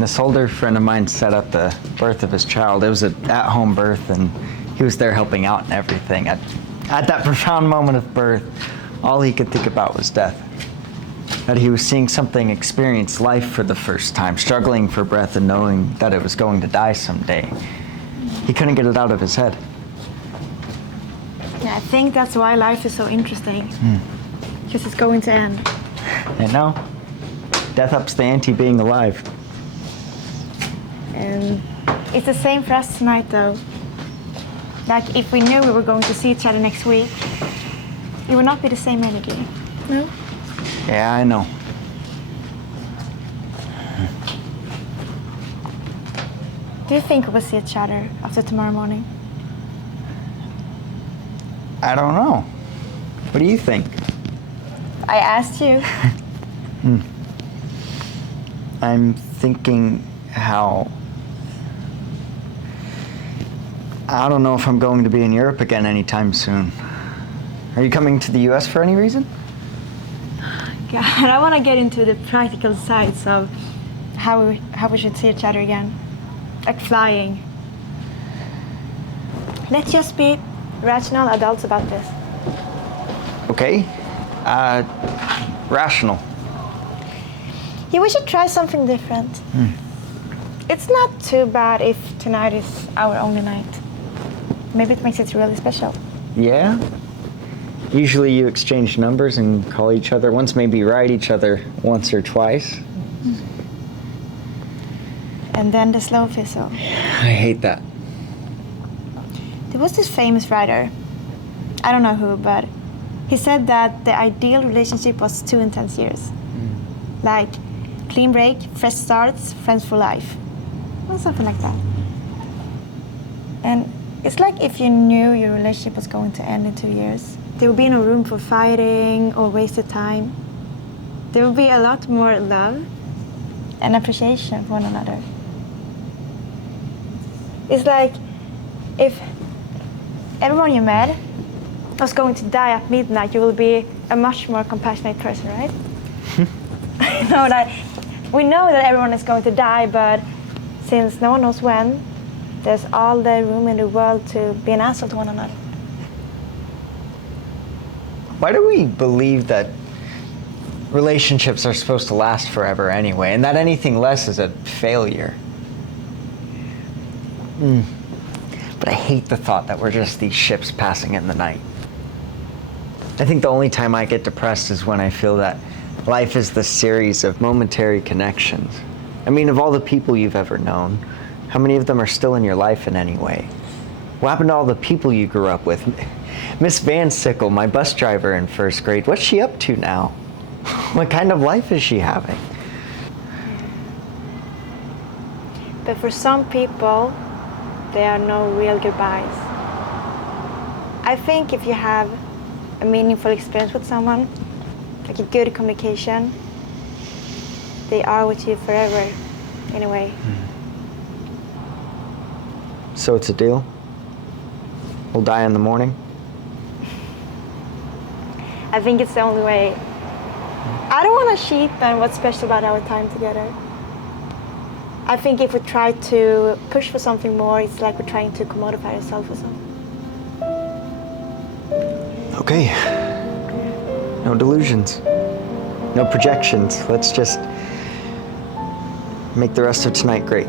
This older friend of mine set up the birth of his child. It was an at-home birth, and he was there helping out and everything. At that profound moment of birth, all he could think about was death. That he was seeing something experience life for the first time, struggling for breath and knowing that it was going to die someday. He couldn't get it out of his head. Yeah, I think that's why life is so interesting. Because it's going to end. And no, death ups the ante being alive. And it's the same for us tonight, though. Like, if we knew we were going to see each other next week, it would not be the same energy. No? Yeah, I know. Do you think we will see each other after tomorrow morning? I don't know. What do you think? I asked you. I'm thinking how... I don't know if I'm going to be in Europe again anytime soon. Are you coming to the US for any reason? God, I want to get into the practical sides of how we should see each other again. Like flying. Let's just be rational adults about this. Okay. Rational. Yeah, we should try something different. It's not too bad if tonight is our only night. Maybe it makes it really special. Yeah? Usually you exchange numbers and call each other once, maybe write each other once or twice. And then the slow fizzle. I hate that. There was this famous writer, I don't know who, but he said that the ideal relationship was 2 intense years. Like clean break, fresh starts, friends for life. Or something like that. And it's like if you knew your relationship was going to end in 2 years, there would be no room for fighting or wasted time. There would be a lot more love and appreciation for one another. It's like if everyone you met was going to die at midnight, you will be a much more compassionate person, right? We know that everyone is going to die, but since no one knows when, there's all the room in the world to be an asshole to one another. Why do we believe that relationships are supposed to last forever anyway, and that anything less is a failure? But I hate the thought that we're just these ships passing in the night. I think the only time I get depressed is when I feel that life is the series of momentary connections. I mean, of all the people you've ever known, how many of them are still in your life in any way? What happened to all the people you grew up with? Miss Van Sickle, my bus driver in first grade, what's she up to now? What kind of life is she having? But for some people, there are no real goodbyes. I think if you have a meaningful experience with someone, like a good communication, they are with you forever, in a way. So it's a deal? We'll die in the morning? I think it's the only way. I don't want to cheapen what's special about our time together. I think if we try to push for something more, it's like we're trying to commodify ourselves or something. Okay. No delusions. No projections. Let's just make the rest of tonight great.